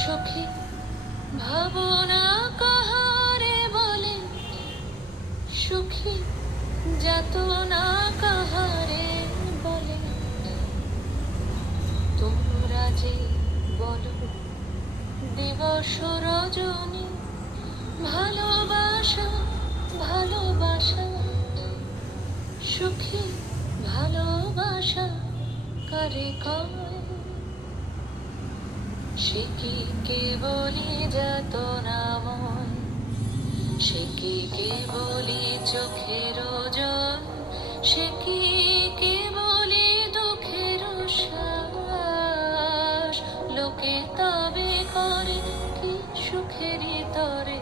সখী ভাবনা কাহারে বলে, সুখী যাতনা কাহারে বলে। তোমরা যে বলো দিবস রজনী, ভালোবাসা ভালোবাসা, সুখী ভালোবাসা কারে কয়? সে কি কেবলি যাতনাময়, সে কি কেবলি চোখের জল, সে কি কেবলি দুঃখের শ্বাস? লোকে তবে করে কি সুখেরই তরে